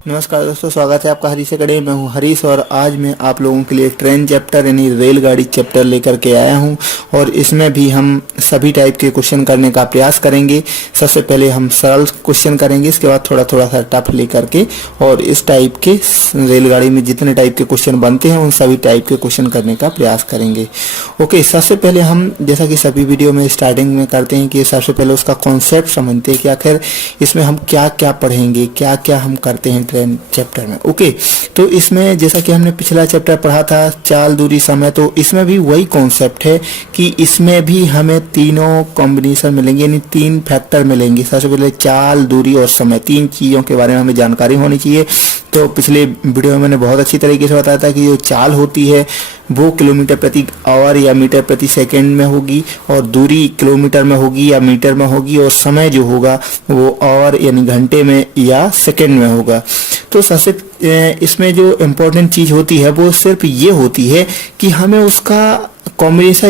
नमस्कार दोस्तों, स्वागत है आपका हरीश अकेडमी। मैं हूं हरीश और आज मैं आप लोगों के लिए ट्रेन चैप्टर यानी रेलगाड़ी चैप्टर लेकर के आया हूं और इसमें भी हम सभी टाइप के क्वेश्चन करने का प्रयास करेंगे। सबसे पहले हम सरल क्वेश्चन करेंगे, इसके बाद थोड़ा थोड़ा सा टफ लेकर के और इस टाइप के रेलगाड़ी में जितने टाइप के क्वेश्चन बनते हैं उन सभी टाइप के क्वेश्चन करने का प्रयास करेंगे। ओके, सबसे पहले हम जैसा कि सभी वीडियो में स्टार्टिंग में करते हैं कि सबसे पहले उसका कॉन्सेप्ट समझते हैं कि आखिर इसमें हम क्या क्या पढ़ेंगे, क्या क्या हम करते हैं ट्रेन चैप्टर में। ओके, तो इसमें जैसा कि हमने पिछला चैप्टर पढ़ा था चाल, दूरी, समय, तो इसमें भी वही कॉन्सेप्ट है कि इसमें भी हमें तीनों कॉम्बिनेशन मिलेंगे यानी तीन फैक्टर मिलेंगे। सबसे पहले चाल, दूरी और समय, तीन चीजों के बारे में हमें जानकारी होनी चाहिए। तो पिछले वीडियो में मैंने बहुत अच्छी तरीके से बताया था कि जो चाल होती है वो किलोमीटर प्रति आवर या मीटर प्रति सेकंड में होगी और दूरी किलोमीटर में होगी या मीटर में होगी और समय जो होगा वो आवर यानी घंटे में या सेकंड में होगा। तो सबसे इसमें जो इम्पोर्टेंट चीज होती है वो सिर्फ ये होती है कि हमें उसका कॉम्बिनेशन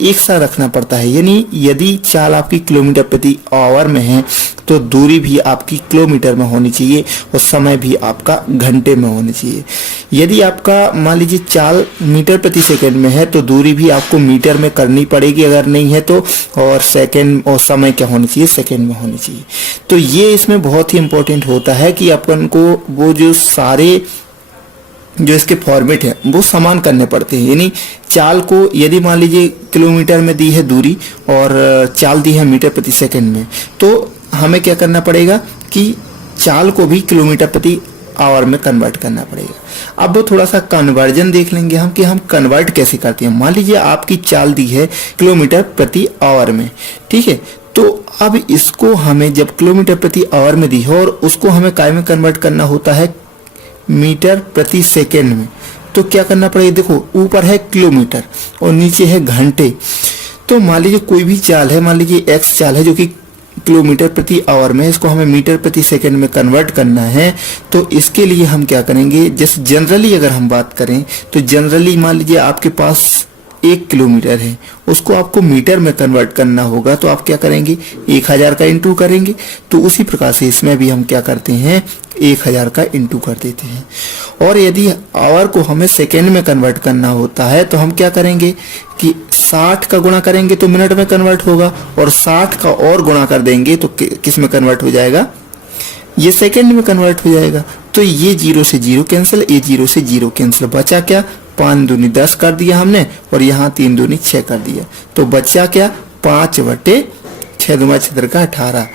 एक साथ रखना पड़ता है। यानी यदि चाल आपकी किलोमीटर प्रति आवर में है तो दूरी भी आपकी किलोमीटर में होनी चाहिए और समय भी आपका घंटे में होनी चाहिए। यदि आपका मान लीजिए चाल मीटर प्रति सेकंड में है तो दूरी भी आपको मीटर में करनी पड़ेगी अगर नहीं है तो, और सेकंड और समय क्या होनी चाहिए, सेकंड में होनी चाहिए। तो ये इसमें बहुत ही इंपॉर्टेंट होता है कि अपन को वो जो सारे जो इसके फॉर्मेट है वो समान करने पड़ते हैं। यानी चाल को यदि मान लीजिए किलोमीटर में दी है दूरी और चाल दी है मीटर प्रति सेकंड में, तो हमें क्या करना पड़ेगा कि चाल को भी किलोमीटर प्रति आवर में कन्वर्ट करना पड़ेगा। अब वो थोड़ा सा कन्वर्जन देख लेंगे हम कि हम कन्वर्ट कैसे करते हैं। मान लीजिए आपकी चाल दी है किलोमीटर प्रति आवर में, ठीक है, तो अब इसको हमें जब किलोमीटर प्रति आवर में दी है और उसको हमें काय में कन्वर्ट करना होता है, मीटर प्रति सेकंड में। तो क्या करना पड़ेगा, देखो ऊपर है किलोमीटर और नीचे है घंटे। तो मान लीजिए कोई भी चाल है, मान लीजिए एक्स चाल है जो कि किलोमीटर प्रति आवर में, इसको हमें मीटर प्रति सेकंड में कन्वर्ट करना है। तो इसके लिए हम क्या करेंगे, जैसे जनरली अगर हम बात करें तो जनरली मान लीजिए आपके पास 1 किलोमीटर है, उसको आपको मीटर में कन्वर्ट करना होगा। तो आप क्या करेंगे, 1000 का इंटू करेंगे। तो उसी प्रकार से इसमें भी हम क्या करते हैं, 1000 का इंटू कर देते हैं। और यदि आवर को हमें सेकेंड में कन्वर्ट करना होता है तो हम क्या करेंगे कि 60 का गुणा करेंगे तो मिनट में कन्वर्ट होगा और 60 का और गुणा कर देंगे तो किस में कन्वर्ट हो जाएगा, ये सेकेंड में कन्वर्ट हो जाएगा। तो ये 0 से 0 कैंसिल, ये 0 से 0 कैंसिल, बचा क्या, 5 दूनी 10 कर दिया हमने और यहाँ 3 दूनी 6 कर दिया। तो बचा क्या, 5/6 दूना 18।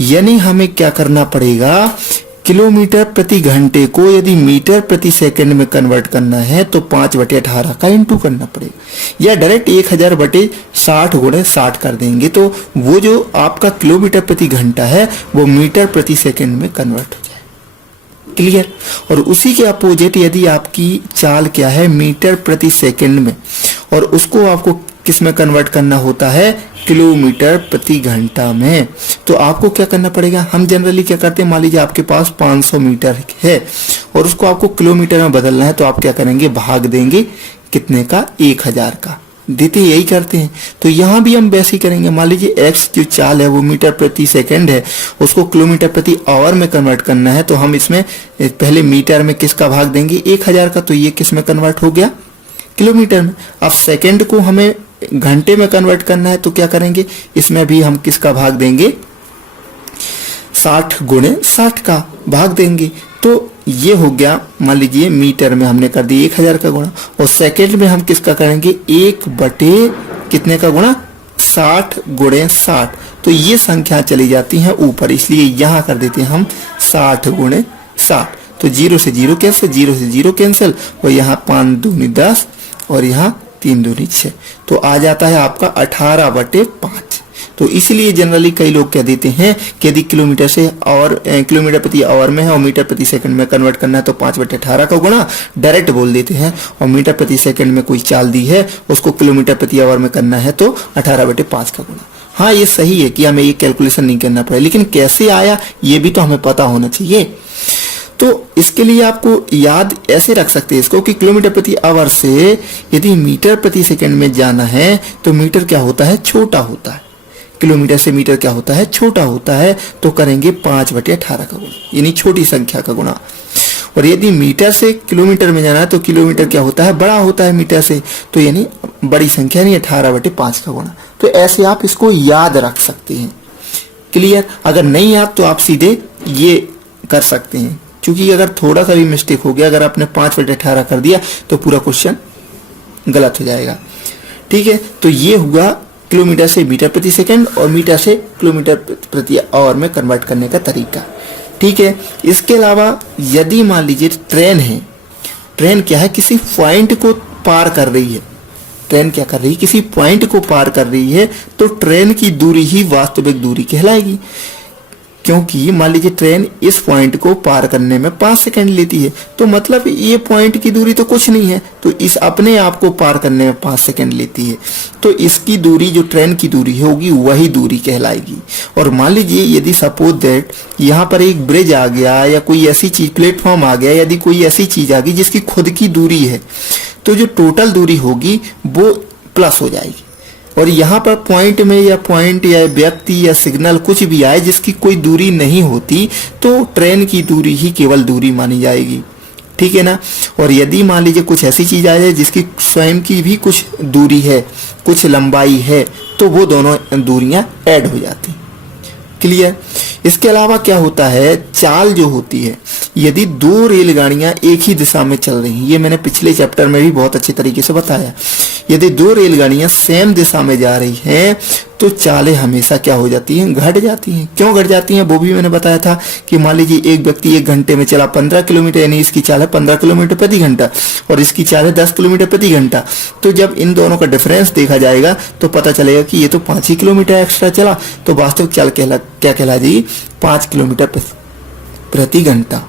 यानी हमें क्या करना पड़ेगा, किलोमीटर प्रति घंटे को यदि मीटर प्रति सेकंड में कन्वर्ट करना है तो 5/18 का इंटू करना पड़ेगा या डायरेक्ट 1000/60 गुणे 60 कर देंगे। तो वो जो आपका किलोमीटर प्रति घंटा है वो मीटर प्रति सेकंड में कन्वर्ट हो जाए। क्लियर। और उसी के अपोजिट यदि आपकी चाल क्या है, मीटर प्रति सेकंड में, और उसको आपको किस में कन्वर्ट करना होता है, किलोमीटर प्रति घंटा में, तो आपको क्या करना पड़ेगा, हम जनरली क्या करते हैं, मान लीजिए आपके पास 500 मीटर है और उसको आपको किलोमीटर में बदलना है तो आप क्या करेंगे, भाग देंगे कितने का, 1000 का देते, यही करते हैं। तो यहाँ भी हम वैसे ही करेंगे। मान लीजिए एक्स जो चाल है वो मीटर प्रति सेकंड है, उसको किलोमीटर प्रति आवर में कन्वर्ट करना है तो हम इसमें पहले मीटर में किसका भाग देंगे, 1000 का, तो ये किस में कन्वर्ट हो गया, किलोमीटर में। अब सेकंड को हमें घंटे में कन्वर्ट करना है तो क्या करेंगे, इसमें भी हम किसका भाग देंगे, 60 गुणे 60 का भाग देंगे। तो ये हो गया, मान लीजिए मीटर में हमने कर दिया 1000 का गुणा और सेकंड में हम किसका करेंगे, 1 कितने का गुणा, 60 गुणे 60। तो ये संख्या चली जाती है ऊपर, इसलिए यहां कर देते हैं हम 60 गुणे 60। तो 0 से 0 कैंसिल, 0 से 0 कैंसिल और यहाँ 5 दूनी 10 और यहाँ 3 दूनी 6। तो आ जाता है आपका 18/5। तो इसलिए जनरली कई लोग कह देते हैं कि यदि किलोमीटर से और किलोमीटर प्रति आवर में है और मीटर प्रति सेकंड में कन्वर्ट करना है तो 5/18 का गुणा डायरेक्ट बोल देते हैं, और मीटर प्रति सेकंड में कोई चाल दी है उसको किलोमीटर प्रति आवर में करना है तो 18/5 का गुणा। हाँ, ये सही है कि हमें ये कैलकुलेशन नहीं करना पड़े, लेकिन कैसे आया ये भी तो हमें पता होना चाहिए। तो इसके लिए आपको याद ऐसे रख सकते हैं इसको कि किलोमीटर प्रति आवर से यदि मीटर प्रति सेकंड में जाना है तो मीटर क्या होता है, छोटा होता है। किलोमीटर से मीटर क्या होता है, छोटा होता है, तो करेंगे 5/18 का गुणा, यानी छोटी संख्या का गुणा। और यदि मीटर से किलोमीटर में जाना है तो किलोमीटर क्या होता है, बड़ा होता है मीटर से, तो यानी बड़ी संख्या यानी 18/5 का गुणा। तो ऐसे आप इसको याद रख सकते हैं। क्लियर? अगर नहीं याद तो आप सीधे ये कर सकते हैं, क्योंकि अगर थोड़ा सा भी मिस्टेक हो गया, अगर आपने 5/18 कर दिया तो पूरा क्वेश्चन गलत हो जाएगा। ठीक है, तो ये हुआ किलोमीटर से मीटर प्रति सेकंड और मीटर से किलोमीटर प्रति आवर में कन्वर्ट करने का तरीका। ठीक है, इसके अलावा यदि मान लीजिए ट्रेन है, ट्रेन क्या है, किसी पॉइंट को पार कर रही है, ट्रेन क्या कर रही है, किसी पॉइंट को पार कर रही है, तो ट्रेन की दूरी ही वास्तविक दूरी कहलाएगी। क्योंकि मान लीजिए ट्रेन इस पॉइंट को पार करने में 5 सेकंड लेती है, तो मतलब ये पॉइंट की दूरी तो कुछ नहीं है, तो इस अपने आप को पार करने में 5 सेकंड लेती है, तो इसकी दूरी जो ट्रेन की दूरी होगी वही दूरी कहलाएगी। और मान लीजिए यदि सपोज दैट यहाँ पर एक ब्रिज आ गया या कोई ऐसी चीज, प्लेटफॉर्म आ गया, यदि कोई ऐसी चीज आ गई जिसकी खुद की दूरी है, तो जो टोटल दूरी होगी वो प्लस हो जाएगी। और यहाँ पर पॉइंट में या पॉइंट या व्यक्ति या सिग्नल कुछ भी आए जिसकी कोई दूरी नहीं होती, तो ट्रेन की दूरी ही केवल दूरी मानी जाएगी। ठीक है ना? और यदि मान लीजिए कुछ ऐसी चीज आ जाए जिसकी स्वयं की भी कुछ दूरी है, कुछ लंबाई है, तो वो दोनों दूरियां ऐड हो जाती। क्लियर? इसके अलावा क्या होता है, चाल जो होती है, यदि दो रेलगाड़ियां एक ही दिशा में चल रही हैं, ये मैंने पिछले चैप्टर में भी बहुत अच्छे तरीके से बताया, यदि दो रेलगाड़ियां सेम दिशा में जा रही हैं तो चालें हमेशा क्या हो जाती हैं, घट जाती हैं। क्यों घट जाती हैं वो भी मैंने बताया था कि मान लीजिए एक व्यक्ति 1 घंटे में चला 15 किलोमीटर, यानी इसकी चाल है 15 किलोमीटर प्रति घंटा और इसकी चाल है 10 किलोमीटर प्रति घंटा, तो जब इन दोनों का डिफरेंस देखा जाएगा तो पता चलेगा कि ये तो 5 ही किलोमीटर एक्स्ट्रा चला, तो वास्तविक चाल क्या कहला जाएगी, 5 किलोमीटर प्रति घंटा।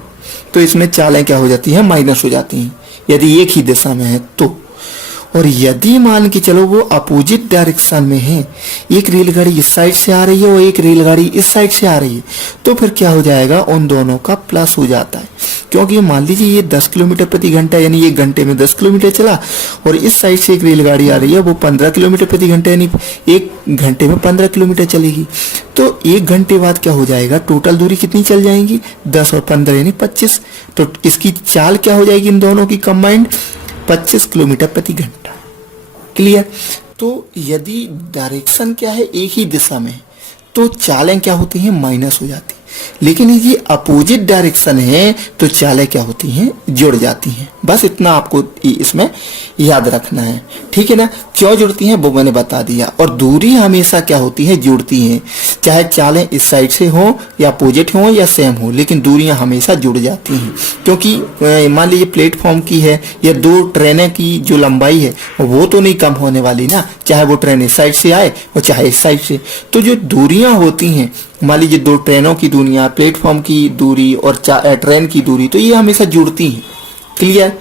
तो इसमें चालें क्या हो जाती हैं, माइनस हो जाती हैं यदि एक ही दिशा में है तो। और यदि मान के चलो वो अपोजिट डायरेक्शन में है, एक रेलगाड़ी इस साइड से आ रही है और एक रेलगाड़ी इस साइड से आ रही है, तो फिर क्या हो जाएगा, उन दोनों का प्लस हो जाता है। क्योंकि मान लीजिए ये 10 किलोमीटर प्रति घंटा यानी 1 घंटे में 10 किलोमीटर चला, और इस साइड से एक रेलगाड़ी आ रही है वो 15 किलोमीटर प्रति घंटा यानी 1 घंटे में 15 किलोमीटर चलेगी, तो 1 घंटे बाद क्या हो जाएगा, टोटल दूरी कितनी चल जाएगी, 10 और 15 यानी 25। तो इसकी चाल क्या हो जाएगी इन दोनों की कंबाइंड, 25 किलोमीटर प्रति घंटा। क्लियर? तो यदि डायरेक्शन क्या है, एक ही दिशा में, तो चालें क्या होती हैं, माइनस हो जाती। लेकिन ये अपोजिट डायरेक्शन है तो चालें क्या होती हैं, जुड़ जाती हैं। बस इतना आपको इसमें याद रखना है। ठीक है ना? क्यों जुड़ती हैं वो मैंने बता दिया। और दूरी हमेशा क्या होती है, जुड़ती हैं, चाहे चालें इस साइड से हो या अपोजिट हो या सेम हो, लेकिन दूरियां हमेशा जुड़ जाती हैं। क्योंकि मान लीजिए प्लेटफॉर्म की है या दो ट्रेनें की जो लंबाई है वो तो नहीं कम होने वाली ना, चाहे वो ट्रेन इस साइड से आए और चाहे इस साइड से। तो जो दूरियां होती हैं, मान लीजिए दो ट्रेनों की दूरियां, प्लेटफॉर्म की दूरी और ट्रेन की दूरी, तो ये हमेशा जुड़ती हैं। क्लियर?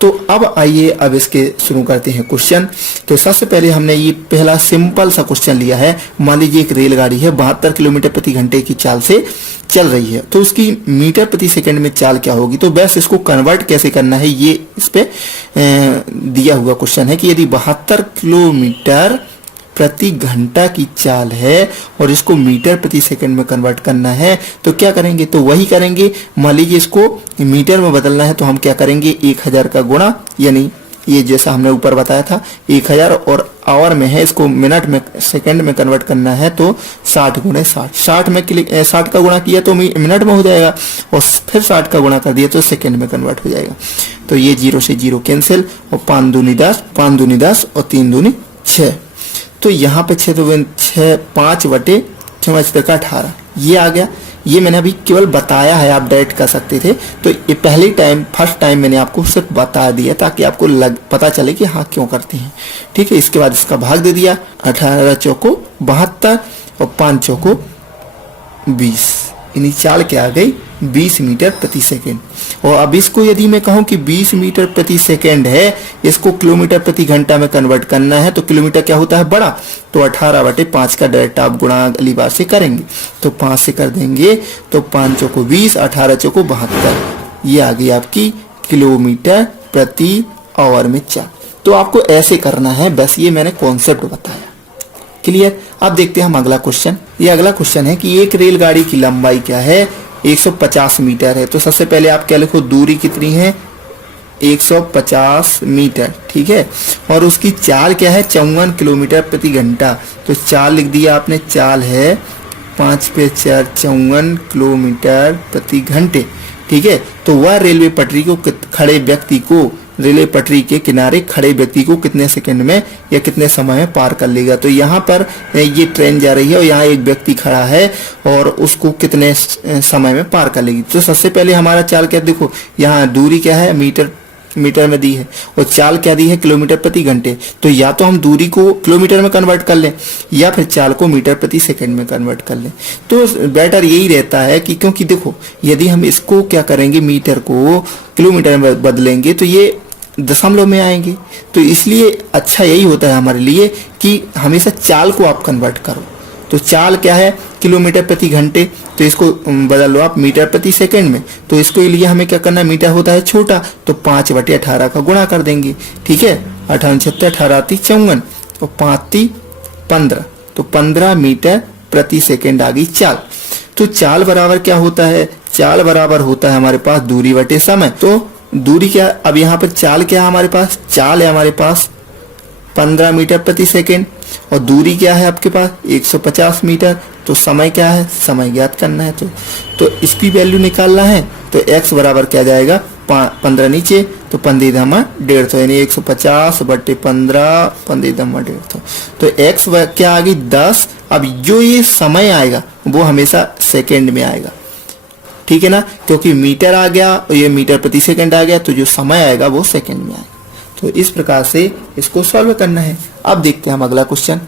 तो अब आइए अब इसके शुरू करते हैं क्वेश्चन। तो सबसे पहले हमने ये पहला सिंपल सा क्वेश्चन लिया है। मान लीजिए एक रेलगाड़ी है 72 किलोमीटर प्रति घंटे की चाल से चल रही है, तो उसकी मीटर प्रति सेकंड में चाल क्या होगी। तो बस इसको कन्वर्ट कैसे करना है ये इस पे दिया हुआ क्वेश्चन है कि यदि 72 किलोमीटर प्रति घंटा की चाल है और इसको मीटर प्रति सेकंड में कन्वर्ट करना है तो क्या करेंगे, तो वही करेंगे। मान लीजिए इसको मीटर में बदलना है तो हम क्या करेंगे, 1000 का गुणा, यानी ये जैसा हमने ऊपर बताया था 1000, और आवर में है, इसको मिनट में सेकंड में कन्वर्ट करना है तो 60 गुणे 60। 60 का गुणा किया तो मिनट में हो जाएगा, और फिर 60 का गुणा कर दिया तो सेकंड में कन्वर्ट हो जाएगा। तो ये 0 से 0 कैंसिल, और 5 दूनी 10, 5 दूनी 10 और 3 दूनी 6। तो यहाँ पे 5/18 ये आ गया। ये मैंने अभी केवल बताया है, आप डायरेक्ट कर सकते थे। तो ये पहले टाइम, फर्स्ट टाइम मैंने आपको सिर्फ बता दिया ताकि आपको पता चले कि हाँ क्यों करते हैं। ठीक है? इसके बाद इसका भाग दे दिया, 18 चौको 72 और 5 चौको 20, यानी चाल क्या आ गई, 20 मीटर प्रति सेकेंड। और अब इसको यदि मैं कहूं कि 20 मीटर प्रति सेकेंड है, इसको किलोमीटर प्रति घंटा में कन्वर्ट करना है, तो किलोमीटर क्या होता है, बड़ा, तो 18/5 का डायरेक्ट आप गुणा अगली बार से करेंगे। तो 5 से कर देंगे तो 5 चौको 20, 18 चौको 72, ये आ गई आपकी किलोमीटर प्रति आवर में चाल। तो आपको ऐसे करना है, बस ये मैंने कॉन्सेप्ट बताया। क्लियर? अब देखते हैं हम अगला क्वेश्चन। ये अगला क्वेश्चन है कि एक रेलगाड़ी की लंबाई क्या है, 150 मीटर है। तो सबसे पहले आप क्या लिखो, दूरी कितनी है, 150 मीटर, ठीक है। और उसकी चाल क्या है, 54 किलोमीटर प्रति घंटा। तो चाल लिख दिया आपने, चाल है 5 पे 4 54 किलोमीटर प्रति घंटे, ठीक है। तो वह रेलवे पटरी को खड़े व्यक्ति को, रेलवे पटरी के किनारे खड़े व्यक्ति को कितने सेकंड में या कितने समय में पार कर लेगा। तो यहाँ पर ये ट्रेन जा रही है और यहाँ एक व्यक्ति खड़ा है और उसको कितने समय में पार कर लेगी। तो सबसे पहले हमारा चाल क्या, देखो यहाँ दूरी क्या है, मीटर में दी है और चाल क्या दी है, किलोमीटर प्रति घंटे। तो या तो हम दूरी को किलोमीटर में कन्वर्ट कर लें या फिर चाल को मीटर प्रति सेकंड में कन्वर्ट कर लें। तो बेटर यही रहता है कि, क्योंकि देखो यदि हम इसको क्या करेंगे, मीटर को किलोमीटर में बदलेंगे तो ये दशमलव में आएंगे। तो इसलिए अच्छा यही होता है हमारे लिए कि हमेशा चाल को आप कन्वर्ट करो। तो चाल क्या है, किलोमीटर प्रति घंटे, तो इसको बदल लो आप मीटर प्रति सेकंड में। तो इसको लिए हमें क्या करना है, मीटर होता है छोटा, तो 5/18 का गुणा कर देंगे, ठीक है। 18 18 54 और 5 15, तो 15 मीटर प्रति सेकंड आ गई चाल। तो चाल बराबर क्या होता है, चाल बराबर होता है हमारे पास दूरी बटे समय। तो दूरी क्या, अब यहाँ पर चाल क्या है हमारे पास, चाल है हमारे पास 15 मीटर प्रति सेकंड और दूरी क्या है आपके पास 150 मीटर। तो समय क्या है, समय ज्ञात करना है। तो इसकी वैल्यू निकालना है। तो x बराबर क्या जाएगा, 15 नीचे, तो 15 यानी 150 बटे 15 150। तो x क्या आ गई 10। अब जो ये समय आएगा वो हमेशा सेकंड में आएगा, ठीक है ना, क्योंकि मीटर आ गया और ये मीटर प्रति सेकंड आ गया, तो जो समय आएगा वो सेकंड में आएगा। तो इस प्रकार से इसको सॉल्व करना है। अब देखते हैं हम अगला क्वेश्चन।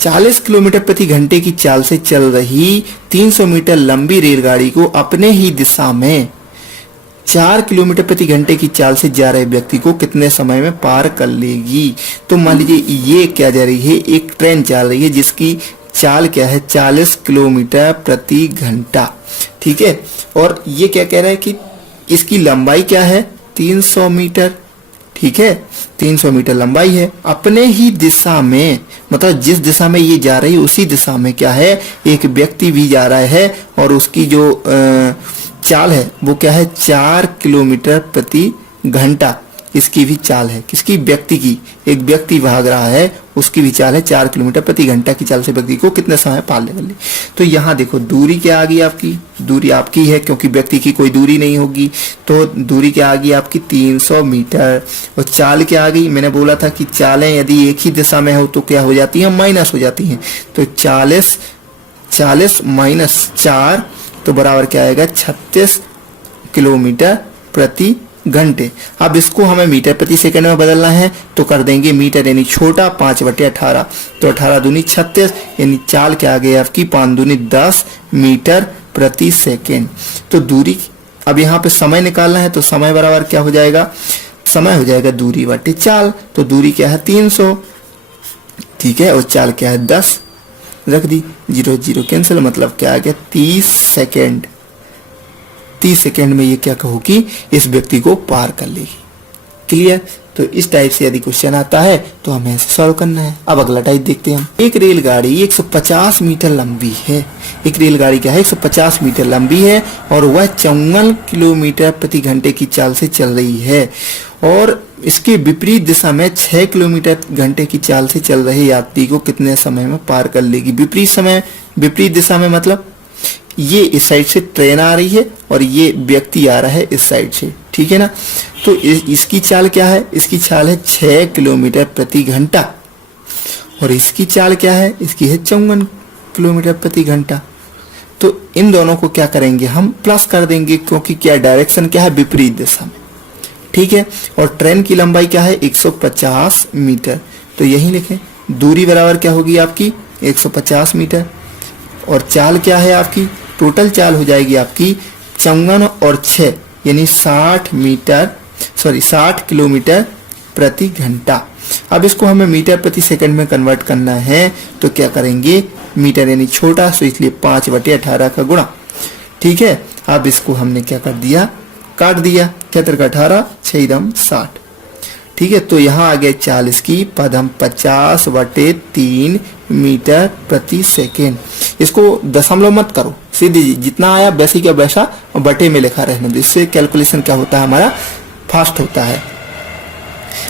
40 किलोमीटर प्रति घंटे की चाल से चल रही 300 मीटर लंबी रेलगाड़ी को अपने ही दिशा में 4 किलोमीटर प्रति घंटे की चाल से जा रहे व्यक्ति को कितने समय में पार कर लेगी। तो मान लीजिए ये क्या जा रही है, एक ट्रेन चल रही है जिसकी चाल क्या है, 40 किलोमीटर प्रति घंटा, ठीक है। और ये क्या कह रहा है कि इसकी लंबाई क्या है, 300 मीटर, ठीक है, 300 मीटर लंबाई है। अपने ही दिशा में, मतलब जिस दिशा में ये जा रही है उसी दिशा में क्या है, एक व्यक्ति भी जा रहा है और उसकी जो चाल है वो क्या है, 4 किलोमीटर प्रति घंटा इसकी भी चाल है। किसकी, व्यक्ति की, एक व्यक्ति भाग रहा है उसकी भी चाल है 4 किलोमीटर प्रति घंटा की चाल से व्यक्ति को कितने समय पार ले। तो यहाँ देखो दूरी क्या आ गई आपकी, दूरी आपकी है क्योंकि व्यक्ति की कोई दूरी नहीं होगी। तो दूरी क्या आ गई आपकी 300 मीटर। और चाल क्या आ गई, मैंने बोला था कि चालें यदि एक ही दिशा में हो तो क्या हो जाती है, माइनस हो जाती हैं। तो 40 माइनस 4 तो बराबर क्या आएगा, 36 किलोमीटर प्रति घंटे। अब इसको हमें मीटर प्रति सेकंड में बदलना है तो कर देंगे मीटर यानी छोटा 5/18, तो 18 दूनी 36 यानी चाल क्या आ गई आपकी 5 दूनी 10 मीटर प्रति सेकंड। तो दूरी, अब यहाँ पे समय निकालना है तो समय बराबर क्या हो जाएगा, समय हो जाएगा दूरी बटे चाल। तो दूरी क्या है 300, ठीक है, और चाल क्या है 10, रख दी, 0 0 कैंसिल, मतलब क्या आ गया 30 सेकेंड। 30 सेकेंड में ये क्या कहोगी, इस व्यक्ति को पार कर लेगी। क्लियर। तो इस टाइप से यदि क्वेश्चन आता है तो हमें इसे सॉल्व करना है। अब अगला टाइप देखते हैं हम। एक रेलगाड़ी 150 मीटर लंबी है। एक रेलगाड़ी क्या है, 150 मीटर लंबी है और वह 54 किलोमीटर प्रति घंटे की चाल से चल रही है और इसके विपरीत दिशा में 6 किलोमीटर घंटे की चाल से चल रहे यात्री को कितने समय में पार कर लेगी। विपरीत समय, विपरीत दिशा में मतलब ये इस साइड से ट्रेन आ रही है और ये व्यक्ति आ रहा है इस साइड से, ठीक है ना। तो इसकी चाल क्या है, इसकी चाल है 6 किलोमीटर प्रति घंटा और इसकी चाल क्या है, इसकी है 54 किलोमीटर प्रति घंटा। तो इन दोनों को क्या करेंगे, हम प्लस कर देंगे क्योंकि क्या डायरेक्शन क्या है, विपरीत दिशा में, ठीक है। और ट्रेन की लंबाई क्या है 150 मीटर, तो यही लिखें। दूरी बराबर क्या होगी आपकी 150 मीटर और चाल क्या है आपकी, टोटल चाल हो जाएगी आपकी 54 और 6 यानी 60 किलोमीटर प्रति घंटा। अब इसको हमें मीटर प्रति सेकंड में कन्वर्ट करना है तो क्या करेंगे, मीटर यानी छोटा तो इसलिए 5/18 का गुणा, ठीक है। अब इसको हमने क्या कर दिया, काट दिया, 78 का 18 6 60, ठीक है, तो यहाँ आ गया 40 की पद हम 50/3 मीटर प्रति सेकेंड। इसको दशमलव मत करो, सीधी जितना आया वैसे क्या वैसा बटे में लिखा रहने दो, इससे कैलकुलेशन क्या होता है हमारा फास्ट होता है।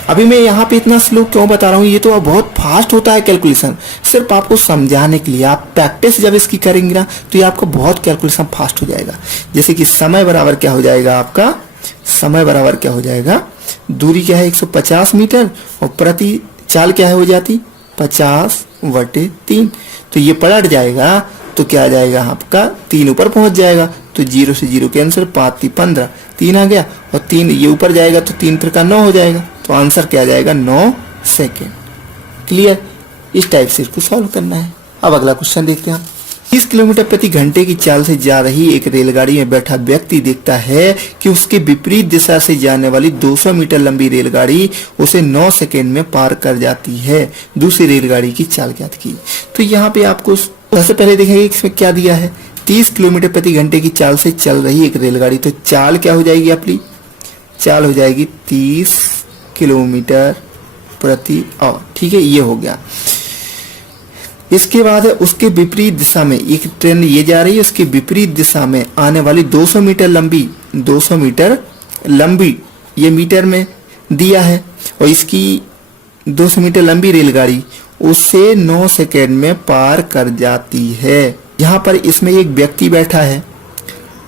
अभी मैं यहाँ पे इतना स्लो क्यों बता रहा हूँ, ये तो अब बहुत फास्ट होता है कैलकुलेशन, सिर्फ आपको समझाने के लिए। आप प्रैक्टिस जब इसकी करेंगे ना तो ये आपका बहुत कैलकुलेशन फास्ट हो जाएगा। जैसे कि समय बराबर क्या हो जाएगा आपका, समय बराबर क्या हो जाएगा, दूरी क्या है 150 मीटर और प्रति चाल क्या है हो जाती 50/3, तो ये पलट जाएगा तो क्या आ जाएगा आपका 3 ऊपर पहुंच जाएगा, तो 0 से 0 कैंसिल, 5 × 15 3 आ गया और 3 ये ऊपर जाएगा तो 3 × 9 हो जाएगा, तो आंसर क्या आ जाएगा 9 सेकेंड। क्लियर, इस टाइप से इसको सॉल्व करना है। अब अगला क्वेश्चन देखते हैं। 30 किलोमीटर प्रति घंटे की चाल से जा रही एक रेलगाड़ी में बैठा व्यक्ति देखता है कि उसके विपरीत दिशा से जाने वाली 200 मीटर लंबी रेलगाड़ी उसे 9 सेकेंड में पार कर जाती है। दूसरी रेलगाड़ी की चाल ज्ञात की। तो यहाँ पे आपको सबसे पहले देखेंगे इसमें क्या दिया है, 30 किलोमीटर प्रति घंटे की चाल से चल रही एक रेलगाड़ी, तो चाल क्या हो जाएगी अपनी, चाल हो जाएगी 30 किलोमीटर प्रति आवर। ठीक है, ये हो गया। इसके बाद उसके विपरीत दिशा में एक ट्रेन ये जा रही है, उसके विपरीत दिशा में आने वाली 200 मीटर लंबी, 200 मीटर लंबी ये मीटर में दिया है, और इसकी 200 मीटर लंबी रेलगाड़ी उसे 9 सेकेंड में पार कर जाती है। यहाँ पर इसमें एक व्यक्ति बैठा है,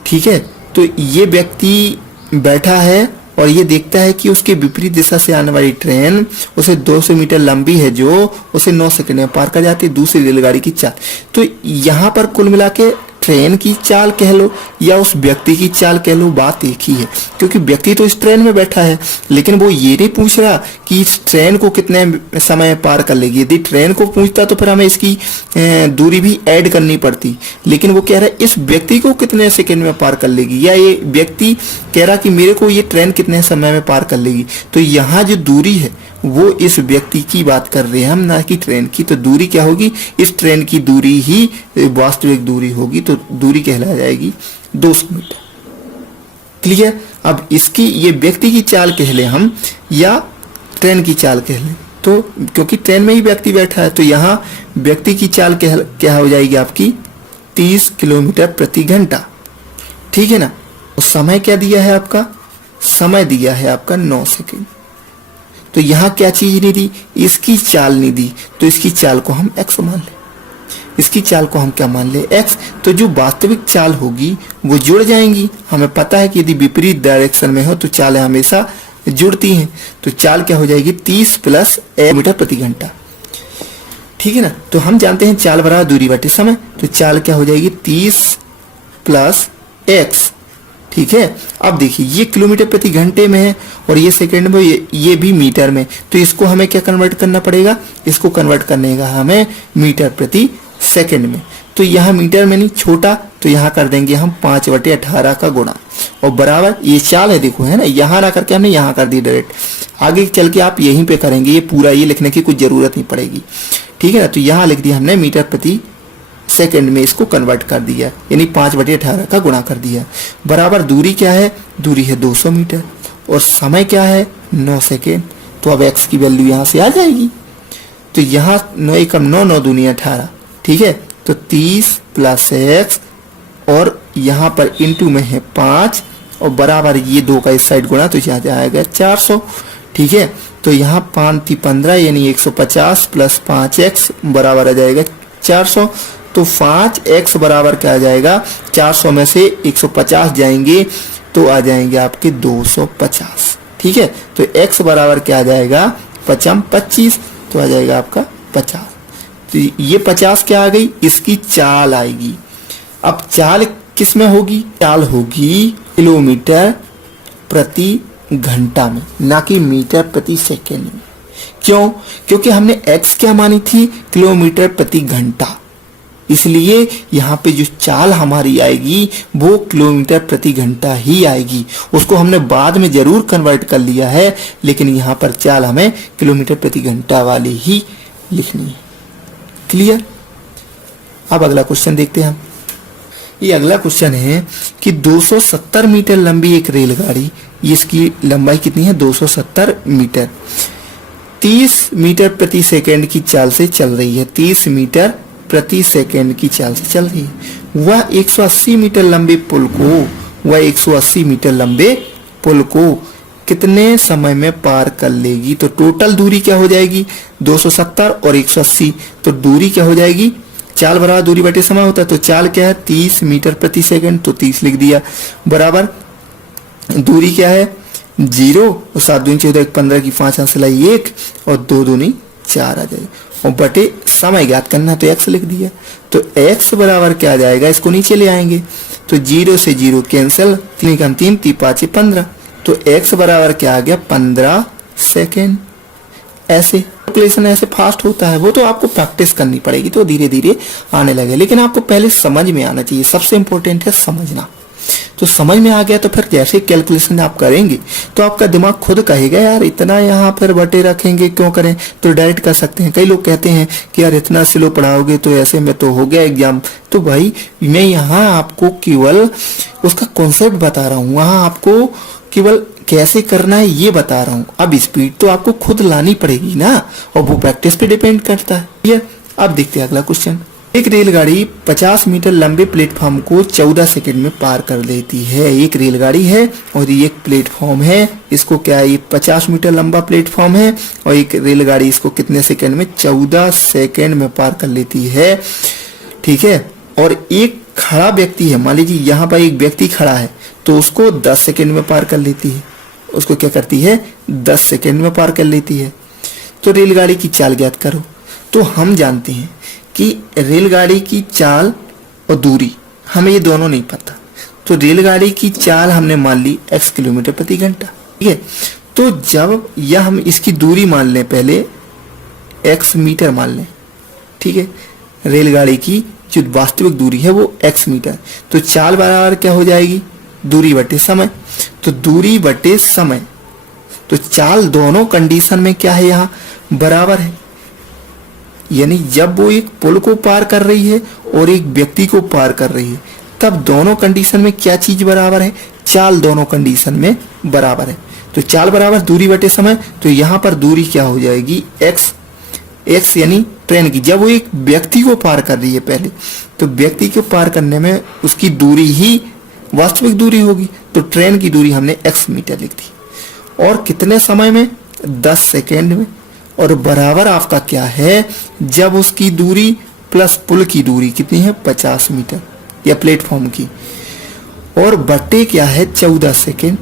ठीक है, तो ये व्यक्ति बैठा है और ये देखता है कि उसके विपरीत दिशा से आने वाली ट्रेन उसे 200 मीटर लंबी है जो उसे 9 सेकंड में पार कर जाती है, दूसरी रेलगाड़ी की चाल। तो यहाँ पर कुल मिला के ट्रेन की चाल कह लो या उस व्यक्ति की चाल कह लो, बात एक ही है, क्योंकि व्यक्ति तो इस ट्रेन में बैठा है, लेकिन वो ये नहीं पूछ रहा कि इस ट्रेन को कितने समय पार कर लेगी। यदि ट्रेन को पूछता तो फिर हमें इसकी दूरी भी ऐड करनी पड़ती, लेकिन वो कह रहा है इस व्यक्ति को कितने सेकंड में पार कर लेगी, या ये व्यक्ति कह रहा कि मेरे को ये ट्रेन कितने समय में पार कर लेगी। तो यहाँ जो दूरी है वो इस व्यक्ति की बात कर रहे हैं हम, ना कि ट्रेन की। तो दूरी क्या होगी, इस ट्रेन की दूरी ही वास्तविक दूरी होगी, तो दूरी कहला जाएगी 200 मीटर। क्लियर। अब इसकी ये व्यक्ति की चाल कह ले हम या ट्रेन की चाल कह ले, तो क्योंकि ट्रेन में ही व्यक्ति बैठा है तो यहाँ व्यक्ति की चाल क्या हो जाएगी आपकी 30 किलोमीटर प्रति घंटा। ठीक है ना। और समय क्या दिया है आपका, समय दिया है आपका 9 सेकेंड। तो यहाँ क्या चीज नहीं दी, इसकी चाल नहीं दी, तो इसकी चाल को हम x मान ले, इसकी चाल को हम क्या मान ले x। तो जो वास्तविक चाल होगी वो जुड़ जाएंगी। हमें पता है कि यदि विपरीत डायरेक्शन में हो तो चालें हमेशा जुड़ती हैं। तो चाल क्या हो जाएगी 30 + मीटर प्रति घंटा। ठीक है ना। तो हम जानते हैं चाल बराबर दूरी बटे समय, तो चाल क्या हो जाएगी 30 + x। ठीक है। अब देखिए ये किलोमीटर प्रति घंटे में है और ये सेकंड में, ये भी मीटर में, तो इसको हमें क्या कन्वर्ट करना पड़ेगा, इसको कन्वर्ट करने का हमें मीटर प्रति सेकंड में। तो यहाँ मीटर में नहीं, छोटा, तो यहाँ कर देंगे हम 5/18 का गुणा और बराबर ये चाल है, देखो है ना, यहाँ ना करके हमने यहाँ कर दी डायरेक्ट। आगे चल के आप यहीं पे करेंगे, ये पूरा ये लिखने की कुछ जरूरत नहीं पड़ेगी। ठीक है ना। तो यहाँ लिख दिया हमने मीटर प्रति सेकंड में, इसको कन्वर्ट कर दिया, यानी 5/18 का गुणा कर दिया, बराबर दूरी क्या है, दूरी है 200 मीटर और समय क्या है 9 सेकेंड। तो अब x की वैल्यू यहाँ से आ जाएगी। तो यहाँ 9 एकम 9, 9 दूनी 18। ठीक है। तो 30 + x और यहाँ पर इंटू में है 5 और बराबर ये 2 का इस साइड गुणा, तो यहाँ जाएगा 400। ठीक है। तो यहाँ 5 × 15 यानी 150 + 5x बराबर आ जाएगा 400। तो 5x बराबर क्या आ जाएगा, 400 में से 150 जाएंगे तो आ जाएंगे आपके 250। ठीक है। तो x बराबर क्या आ जाएगा 5 × 25, तो आ जाएगा आपका 50। तो ये 50 क्या आ गई, इसकी चाल आएगी। अब चाल किस में होगी, चाल होगी किलोमीटर प्रति घंटा में, ना कि मीटर प्रति सेकेंड में। क्यों, क्योंकि हमने x क्या मानी थी, किलोमीटर प्रति घंटा, इसलिए यहाँ पे जो चाल हमारी आएगी वो किलोमीटर प्रति घंटा ही आएगी। उसको हमने बाद में जरूर कन्वर्ट कर लिया है, लेकिन यहाँ पर चाल हमें किलोमीटर प्रति घंटा वाली ही लिखनी है। क्लियर। अब अगला क्वेश्चन देखते हैं हम। ये अगला क्वेश्चन है कि 270 मीटर लंबी एक रेलगाड़ी इसकी लंबाई कितनी है 270 मीटर। 30 मीटर प्रति सेकंड की चाल से चल रही है, 30 मीटर प्रति सेकंड की चाल से चल रही है। वह 180 मीटर लंबे पुल को 180 मीटर लंबे पुल को कितने समय में पार कर लेगी। तो टोटल दूरी क्या हो जाएगी 270 और 180, तो दूरी क्या हो जाएगी, चाल बराबर दूरी बटे समय होता है, तो चाल क्या है 30 मीटर प्रति सेकंड, तो 30 लिख दिया, बराबर दूरी क्या है 0 और 7 दूनी 14, 15 की 5 हाथ लाई 1 और 2 दूनी 4 आ जाएगी, और बटे समय ज्ञात करना तो x लिख दिया। तो x बराबर क्या आ जाएगा, इसको नीचे ले आएंगे तो 0 से 0 कैंसिल, 3 का 3, 3 5 15, तो x बराबर क्या आ गया 15 सेकेंड। ऐसे कैलकुलेशन ऐसे फास्ट होता है, वो तो आपको प्रैक्टिस करनी पड़ेगी तो धीरे धीरे आने लगे, लेकिन आपको पहले समझ में आना चाहिए, सबसे इंपॉर्टेंट है समझना। तो समझ में आ गया तो फिर जैसे कैलकुलेशन आप करेंगे तो आपका दिमाग खुद कहेगा यार इतना यहाँ फिर बटे रखेंगे क्यों करें, तो डायरेक्ट कर सकते हैं। कई लोग कहते हैं कि यार इतना स्लो पढ़ाओगे तो ऐसे में तो हो गया एग्जाम, तो भाई मैं यहाँ आपको केवल उसका कॉन्सेप्ट बता रहा हूँ, वहाँ आपको केवल कैसे करना है ये बता रहा हूँ। अब स्पीड तो आपको खुद लानी पड़ेगी ना, और वो प्रैक्टिस पे डिपेंड करता है। अब देखते हैं अगला क्वेश्चन। एक रेलगाड़ी 50 मीटर लंबे प्लेटफॉर्म को 14 सेकंड में पार कर लेती है। एक रेलगाड़ी है और ये एक प्लेटफॉर्म है, इसको क्या है, ये 50 मीटर लंबा प्लेटफॉर्म है और एक रेलगाड़ी इसको कितने सेकंड में 14 सेकंड में पार कर लेती है, ठीक है। और एक खड़ा व्यक्ति है, मान लीजिए यहाँ पर एक व्यक्ति खड़ा है तो उसको 10 सेकंड में पार कर लेती है, उसको क्या करती है 10 सेकंड में पार कर लेती है। तो रेलगाड़ी की चाल ज्ञात करो। तो हम जानते हैं कि रेलगाड़ी की चाल और दूरी हमें ये दोनों नहीं पता, तो रेलगाड़ी की चाल हमने मान ली x किलोमीटर प्रति घंटा, ठीक है। तो जब यह हम इसकी दूरी मान लें, पहले x मीटर मान लें, ठीक है, रेलगाड़ी की जो वास्तविक दूरी है वो x मीटर, तो चाल बराबर क्या हो जाएगी दूरी बटे समय, तो दूरी बटे समय, तो चाल दोनों कंडीशन में क्या है यहाँ बराबर है, यानी जब वो एक पुल को पार कर रही है और एक व्यक्ति को पार कर रही है तब दोनों कंडीशन में क्या चीज बराबर है, चाल दोनों कंडीशन में बराबर है। तो चाल बराबर दूरी बटे समय, तो यहाँ पर दूरी क्या हो जाएगी x यानी ट्रेन की, जब वो एक व्यक्ति को पार कर रही है पहले, तो व्यक्ति को पार करने में उसकी दूरी ही वास्तविक दूरी होगी, तो ट्रेन की दूरी हमने x मीटर लिख दी, और कितने समय में 10 सेकेंड में, और बराबर आपका क्या है जब उसकी दूरी प्लस पुल की दूरी कितनी है 50 मीटर या प्लेटफॉर्म की, और बटे क्या है 14 सेकेंड,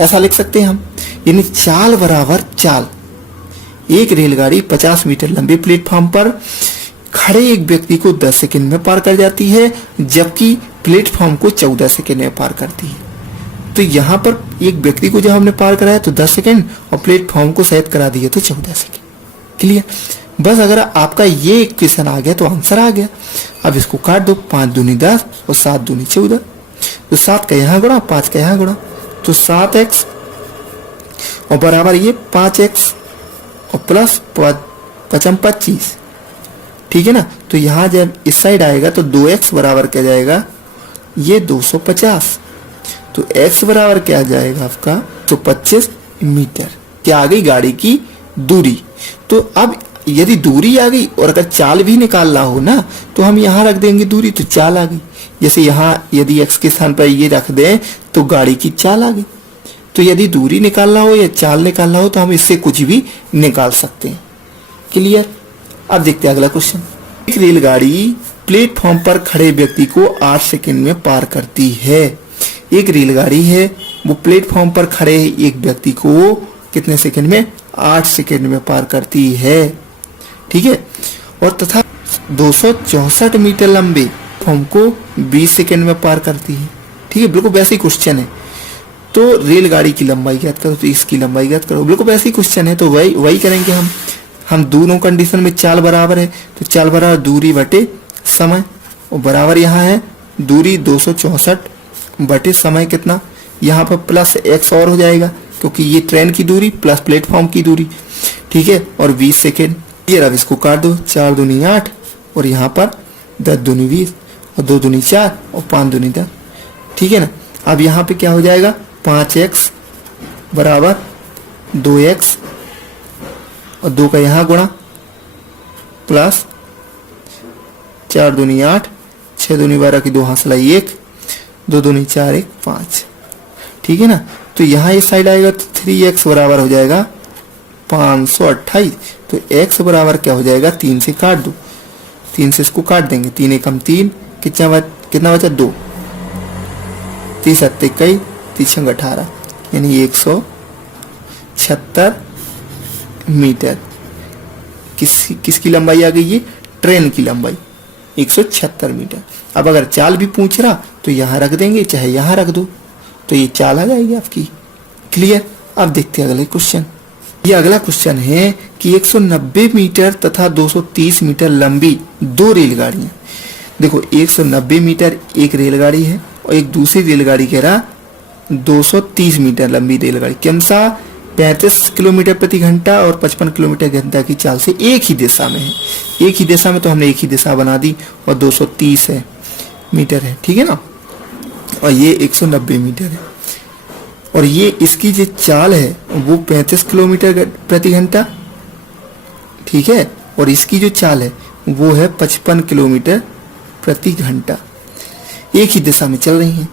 ऐसा लिख सकते हैं हम। यानी चाल बराबर चाल, एक रेलगाड़ी 50 मीटर लंबे प्लेटफॉर्म पर खड़े एक व्यक्ति को 10 सेकेंड में पार कर जाती है, जबकि प्लेटफॉर्म को 14 सेकेंड में पार करती है। तो यहाँ पर एक व्यक्ति को जब हमने पार कराया तो 10 सेकेंड और प्लेटफॉर्म को शायद करा दिया तो 14 सेकेंड। क्लियर, बस अगर आपका ये क्वेश्चन आ गया तो आंसर आ गया। अब इसको काट दो, 5 दूनी 10 और 7 दूनी 14, तो 7 का यहाँ गुणा 5 का यहाँ गुणा, तो 7x और बराबर ये 5x और प्लस 5 25, ठीक है ना। तो यहाँ जब इस साइड आएगा तो 2x बराबर क्या जाएगा ये 250, तो x बराबर क्या आ जाएगा आपका तो 25 मीटर, क्या आ गई गाड़ी की दूरी। तो अब यदि दूरी आ गई और अगर चाल भी निकालना हो ना तो हम यहाँ रख देंगे दूरी, तो चाल आ गई। जैसे यहाँ यदि x के स्थान पर ये रख दें तो गाड़ी की चाल आ गई। तो यदि दूरी निकालना हो या चाल निकालना हो तो हम इससे कुछ भी निकाल सकते हैं। क्लियर, अब देखते हैं अगला क्वेश्चन। एक रेलगाड़ी प्लेटफॉर्म पर खड़े व्यक्ति को 8 सेकंड में पार करती है। एक रेलगाड़ी है वो प्लेटफॉर्म पर खड़े एक व्यक्ति को कितने सेकंड में 8 सेकंड में पार करती है, ठीक है। और तथा 264 मीटर लंबे फॉर्म को 20 सेकंड में पार करती है, ठीक है। बिल्कुल वैसे ही क्वेश्चन है, तो रेलगाड़ी की लंबाई ज्ञात करो, तो इसकी लंबाई ज्ञात करो, बिल्कुल वैसे ही क्वेश्चन है, तो वही करेंगे हम दोनों कंडीशन में चाल बराबर है, तो चाल बराबर दूरी बटे समय, और बराबर यहाँ है दूरी 264 बटे समय कितना, यहाँ पर प्लस x और हो जाएगा क्योंकि ये ट्रेन की दूरी प्लस प्लेटफॉर्म की दूरी, ठीक है, और 20 सेकेंड। ये अब इसको काट दो, 4 दूनी 8 और यहाँ पर 10 दूनी 20 और 2 दूनी 4 और 5 दूनी 10, ठीक है ना। अब यहाँ पे क्या हो जाएगा 5x बराबर 2x और 2 का यहाँ गुणा प्लस 4 दूनी 8, 6 दूनी 12 की 2 हाथ लाई 1, 2 दूनी 4 1 5। ठीक है ना। तो यहाँ इस साइड आएगा तो 3x बराबर हो जाएगा 528। तो x बराबर क्या हो जाएगा, 3 से काट दो, 3 से इसको काट देंगे, 3 एकम 3, कितना बचा 2, 3 7 21, 3 18, यानी 176 मीटर। किसकी लंबाई आ गई, ये ट्रेन की लंबाई 176 मीटर। अब अगर चाल भी पूछ रहा तो यहाँ रख देंगे, चाहे यहाँ रख दो, तो ये चाल आ जाएगी आपकी। क्लियर। अब देखते हैं अगले क्वेश्चन। ये अगला क्वेश्चन है कि 190 मीटर तथा 230 मीटर लंबी दो रेलगाड़ियां, देखो 190 मीटर एक रेलगाड़ी है और एक दूसरी रेलगाड़ी कह रहा 230 मीटर लंबी रेलगाड़ी, क्रमशः 35 किलोमीटर प्रति घंटा और 55 किलोमीटर घंटा की चाल से एक ही दिशा में है। एक ही दिशा में तो हमने एक ही दिशा बना दी और 230 है मीटर है, ठीक है ना। और ये 190 मीटर है और ये इसकी जो चाल है वो 35 किलोमीटर प्रति घंटा, ठीक है, और इसकी जो चाल है वो है 55 किलोमीटर प्रति घंटा। एक ही दिशा में चल रही है।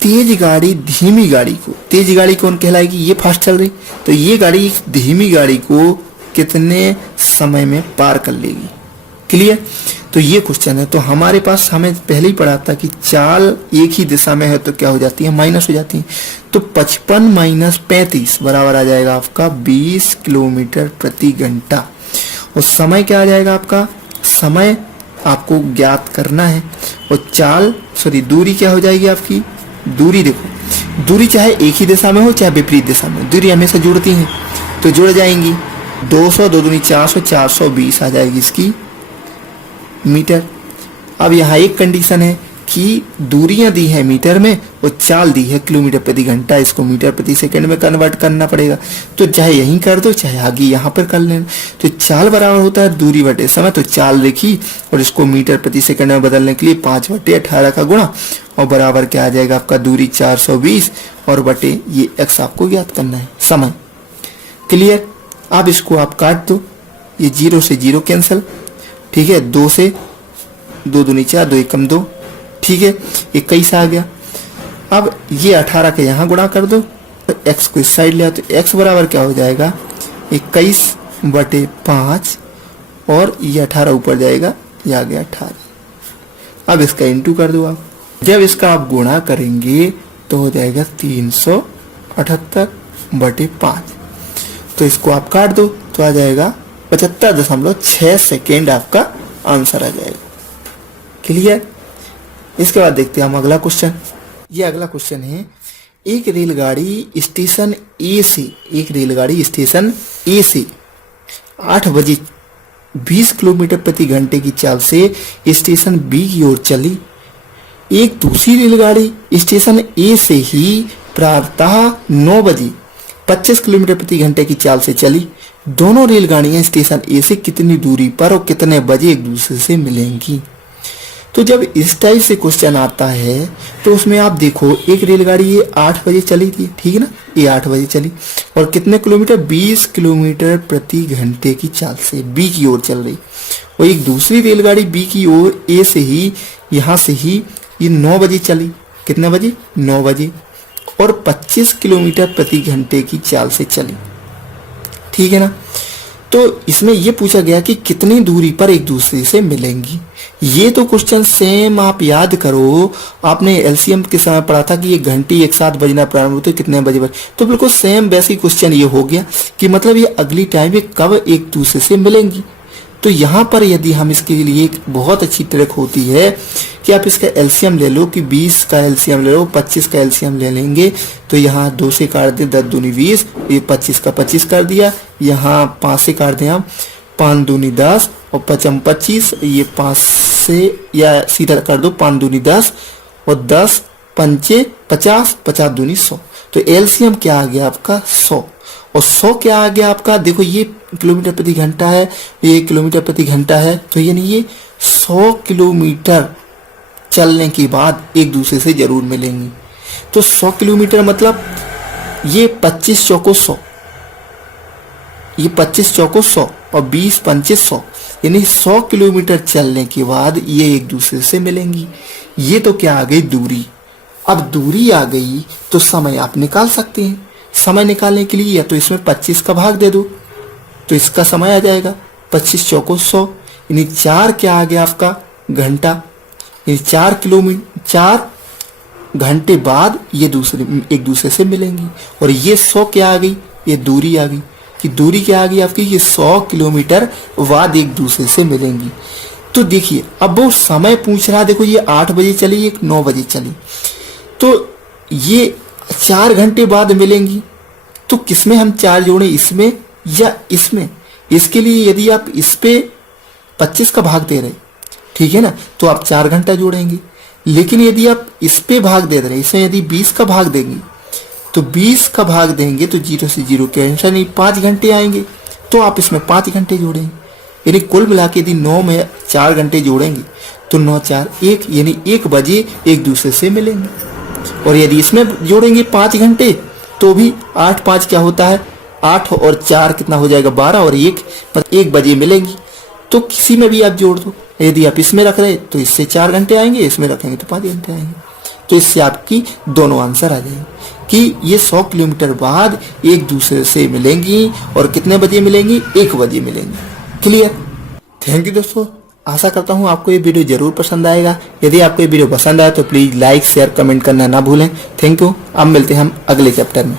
तेज गाड़ी धीमी गाड़ी को, तेज गाड़ी कौन कहलाएगी, ये फास्ट चल रही, तो ये गाड़ी धीमी गाड़ी को कितने समय में पार कर लेगी। क्लियर। तो ये क्वेश्चन है। तो हमारे पास हमें पहले ही पढ़ा था कि चाल एक ही दिशा में है तो क्या हो जाती है, माइनस हो जाती है। तो 55 माइनस 35 बराबर आ जाएगा आपका 20 किलोमीटर प्रति घंटा। और समय क्या आ जाएगा आपका, समय आपको ज्ञात करना है। और दूरी क्या हो जाएगी आपकी, दूरी देखो, दूरी चाहे एक ही दिशा में हो चाहे विपरीत दिशा में, दूरी हमेशा जुड़ती है तो जुड़ जाएंगी। 200 2 दूनी 400, 420 आ जाएगी इसकी मीटर। अब यहाँ एक कंडीशन है कि दूरियां दी है मीटर में और चाल दी है किलोमीटर प्रति घंटा, इसको मीटर प्रति सेकंड में कन्वर्ट करना पड़ेगा। तो चाहे यहीं कर दो चाहे आगे यहाँ पर कर लेना। तो चाल बराबर होता है दूरी बटे समय, तो चाल लिखी और इसको मीटर प्रति सेकंड में बदलने के लिए 5/18 का गुणा और बराबर क्या आ जाएगा आपका, दूरी 420 और बटे ये x आपको ज्ञात करना है, समय। क्लियर। अब इसको आप काट दो, ये 0 से 0 कैंसिल, ठीक है, 2 से 2 दूनी 4, 2 एकम 2, ठीक है, 21 आ गया। अब ये 18 के यहाँ गुणा कर दो, तो x को इस साइड ले आओ, तो x बराबर क्या हो जाएगा 21/5 और ये 18 ऊपर जाएगा, ये आ गया 18। अब इसका इंटू कर दो आप, जब इसका आप गुणा करेंगे तो हो जाएगा 378/5। तो इसको आप काट दो तो आ जाएगा 75.6 सेकेंड आपका आंसर आ जाएगा। क्लियर। इसके बाद देखते हैं हम अगला क्वेश्चन। ये अगला क्वेश्चन है, एक रेलगाड़ी स्टेशन ए से 8 बजे 20 किलोमीटर प्रति घंटे की चाल से स्टेशन बी की ओर चली। एक दूसरी रेलगाड़ी स्टेशन ए से ही प्रातः 9 बजे 25 किलोमीटर प्रति घंटे की चाल से चली। दोनों रेलगाड़ियां स्टेशन ए से कितनी दूरी पर और कितने बजे एक दूसरे से मिलेंगी। तो जब इस टाइप से क्वेश्चन आता है तो उसमें आप देखो, एक रेलगाड़ी ये 8 बजे चली थी, ठीक है ना, ये 8 बजे चली और कितने किलोमीटर, 20 किलोमीटर प्रति घंटे की चाल से बी की ओर चल रही। और एक दूसरी रेलगाड़ी बी की ओर ए से ही, यहाँ से ही ये 9 बजे चली, कितने बजे, 9 बजे, और 25 किलोमीटर प्रति घंटे की चाल से चली, ठीक है ना। तो इसमें यह पूछा गया कि कितनी दूरी पर एक दूसरे से मिलेंगी। ये तो क्वेश्चन सेम आप याद करो, आपने एलसीएम के समय पढ़ा था कि ये घंटी एक साथ बजना प्रारंभ होते कितने बजे बजे, तो बिल्कुल सेम वैसे क्वेश्चन ये हो गया कि मतलब ये अगली टाइम ये कब एक दूसरे से मिलेंगी। तो यहाँ पर यदि हम इसके लिए एक बहुत अच्छी ट्रिक होती है कि आप इसका एलसीएम ले लो, कि 20 का एलसीएम ले लो, 25 का एलसीएम ले लेंगे, तो यहाँ 2 से काट दें 10 दूनी 20, ये 25 का 25 कर दिया, यहाँ 5 से काट दें आप 5 दूनी 10 और 5 25, ये 5 से या सीधा कर दो 5 दूनी 10 और 10 पंचे 50, 50 दूनी 100। तो एलसीएम क्या आ गया आपका 100 और 100 क्या आ गया आपका, देखो ये किलोमीटर प्रति घंटा है, ये किलोमीटर प्रति घंटा है, तो यानी ये 100 किलोमीटर चलने के बाद एक दूसरे से जरूर मिलेंगी। तो 100 किलोमीटर मतलब ये 25 चौको 100, ये 25 चौको 100 और 20 पंचे 100, यानी 100 किलोमीटर चलने के बाद ये एक दूसरे से मिलेंगी। ये तो क्या आ गई दूरी। अब दूरी आ गई तो समय आप निकाल सकते हैं। समय निकालने के लिए या तो इसमें 25 का भाग दे दो तो इसका समय आ जाएगा 25 चौको 100, यानी 4 क्या आ गया आपका घंटा, यानी 4 घंटे बाद ये एक दूसरे से मिलेंगी। और ये 100 क्या आ गई, ये दूरी आ गई कि दूरी क्या आ गई आपकी, ये 100 किलोमीटर बाद एक दूसरे से मिलेंगी। तो देखिए अब वो समय पूछ रहा है, देखो ये 8 बजे चली, एक 9 बजे चली, तो ये 4 घंटे बाद मिलेंगी। तो किसमें हम 4 जोड़ें, इसमें या इसमें? इसके लिए यदि आप इस पे 25 का भाग दे रहे, ठीक है ना, तो आप 4 घंटा जोड़ेंगे। लेकिन यदि आप इस पे भाग दे रहे, इसमें यदि 20 का भाग देंगे तो 20 का भाग देंगे तो 0 से 0 कैंसिल, नहीं 5 घंटे आएंगे, तो आप इसमें 5 घंटे जोड़ेंगे। यानी कुल मिला के यदि 9 में 4 घंटे जोड़ेंगे तो 9 4 1, यानी 1 बजे एक दूसरे से मिलेंगे। और यदि इसमें जोड़ेंगे 5 घंटे तो भी 8 5 क्या होता है, 8 और 4 कितना हो जाएगा 12, और 1 बजे मिलेंगी। तो किसी में भी आप जोड़ दो, यदि आप इसमें रख रहे तो इससे 4 घंटे आएंगे, इसमें रखेंगे तो 5 घंटे आएंगे। तो इससे आपकी दोनों आंसर आ जाएंगे कि ये 100 किलोमीटर बाद एक दूसरे से मिलेंगी। और कितने बजे मिलेंगी, 1 बजे मिलेंगी। क्लियर? थैंक यू दोस्तों, आशा करता हूँ आपको ये वीडियो जरूर पसंद आएगा। यदि आपको ये वीडियो पसंद आए तो प्लीज लाइक शेयर कमेंट करना ना भूलें। Thank you. अब मिलते हैं हम अगले चैप्टर में।